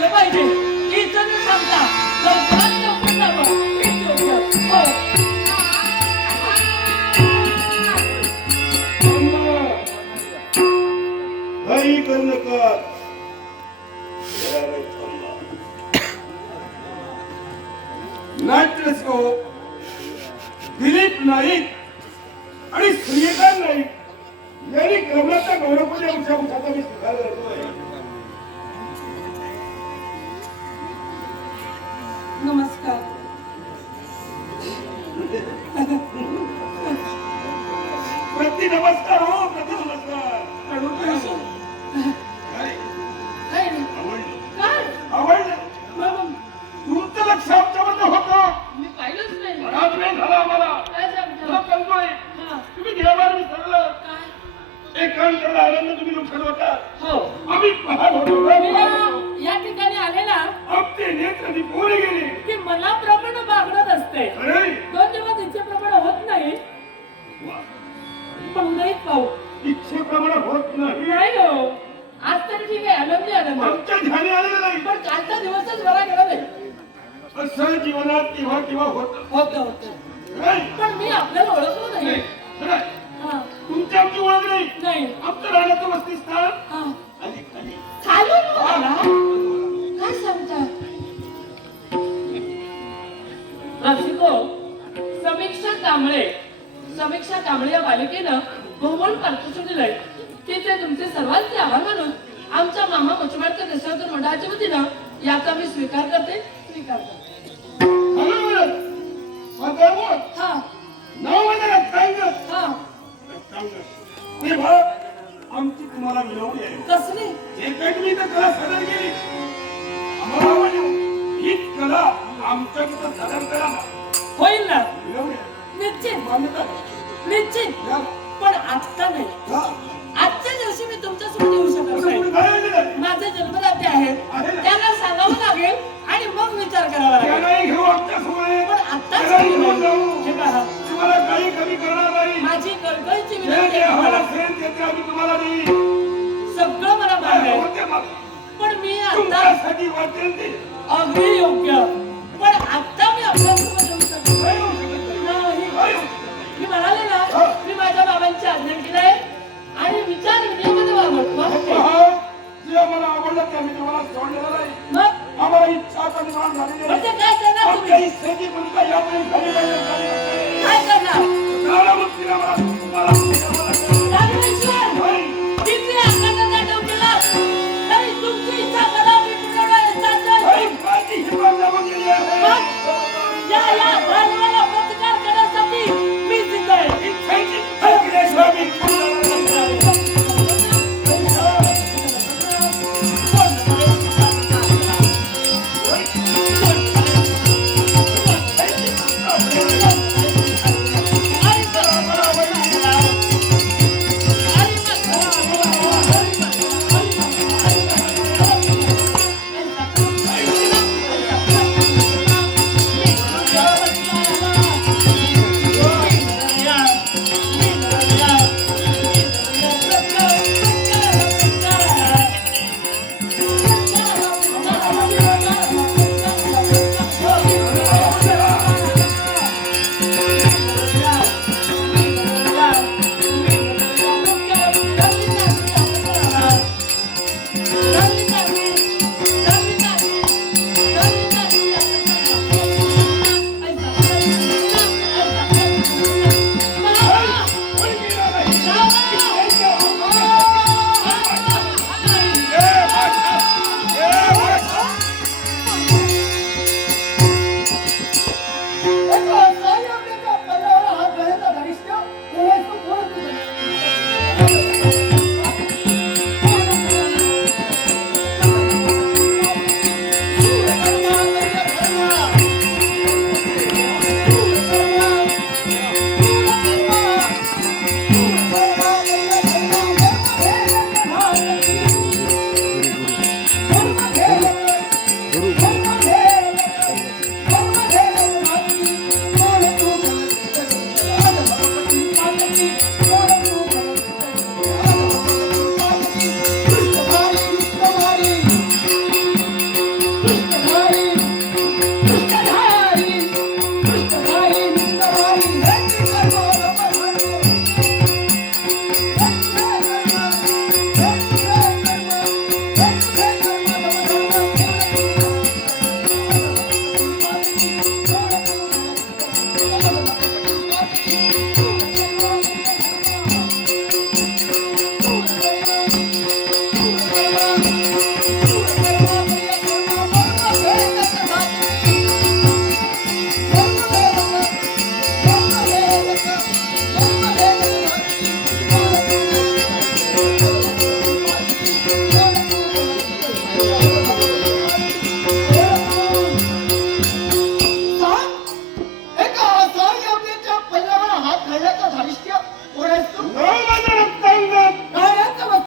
केलं पाहिजे इथं न थांबता लवकरात लवकर जावं हेच योग्य. हो हरी कर्णकार नाट्यसो दिलीप नाईक आणि सूर्यकांत नाईक यांनी क्रमाचा गौरवपूर्ण अंशाचा मी स्वीकार करतोय. नमस्कार. प्रति नमस्कार हो प्रति नमस्कार. आवडलं तुमचं लक्ष आमच्यामध्ये होतं. मी पाहिलंच नाही. बराच वेळ झाला आम्हाला. तुला कळतोय तुम्ही गेल्यावर मी ठरलं एकांताला आनंद तुम्ही लुटत होता. हो आम्ही पाहत होतो या ठिकाणी आले ना आमचे नेत्र निघून गेले की मनाप्रमाणे वागणत असते. अरे दोन दिवस इच्छेप्रमाणे होत नाही पण नाही पाहू इच्छेप्रमाणे होत नाही. नाही हो आज तरी ठीक आहे आनंदी आनंद आमच्या ध्यानी आलेलं नाही. पण कालचा दिवसच बरा गेला नाही. असं जीवनात केव्हा केव्हा होत होतं पण मी आपल्याला ओळखलं नाही. हा तुमची आमची ओळख नाही. नाही आमचं राहण्याचं वसतिस्थान हा खाली खाली खालून आला काय सांगता रसिको. समीक्षा कांबळे या बालिकेनं बहुमोल पारितोषिक दिलंय ते तुमचे सर्वांचे आभार मानून आमच्या मामा मुचमाडकर देशोत्तर मंडळाच्या वतीनं याचा मी स्वीकार करते. हा नाव माझं रत्नांगर. हा ते भाग आमची तुम्हाला मिळवणी आहे. कसली जे काही तुम्ही इथं कला सादर केली आम्हाला आवडली. हीच कला आमच्या तिथं सादर करा होईल ना मिळवणी आहे. निश्चित मान्यता निश्चित या. पण आता नाही. हा. आजच्या दिवशी मी तुमच्यासोबत येऊ शकत असं नाही. कोणी झालेलं नाही. माझे जन्मदाते आहेत आहे ना? त्यांना सांगावं लागेल आणि मग विचार करावा लागेल. त्यालाही घेऊ आमच्या समोर. पण आत्ताच त्यालाही नाही. घेऊन जाऊ. हे पहा, तुम्हाला काही कमी करणार नाही. माझी कळकळीची जे विनंती जे आहे हवं तुम्हाला. असेल ते आम्ही तुम्हाला देऊ. सगळं मला मान्य आहे होते मला. पण मी आता तुमच्यासाठी वाटेल ते अगदी योग्य पण आता मी आपल्यासोबत येऊ शकत नाही होऊ शकत नाही. नाही. नाही होऊ शकत नाही. मी म्हणाले ना मी माझ्या बाबांची आज्ञा केली आहे आणि विचार विनिमयामध्ये वागते. पहा, जे आम्हाला आवडलं ते आम्ही तुम्हाला सोडलेलं नाही. मग आम्हाला इच्छा आता निर्माण झालेली म्हणजे नाही. काय करणार आमच्या तुम्ही इच्छेची भूमिका यापर्यंत झाली नाही. काय करणार कालामुक्तीला तुम्हाला रामेश्वर नाही. किती आकाशाचा नाटक केला तरी तुमची इच्छा करा मी पुरवणार नाही, माझी हिंमत जमून गेली आहे. मग या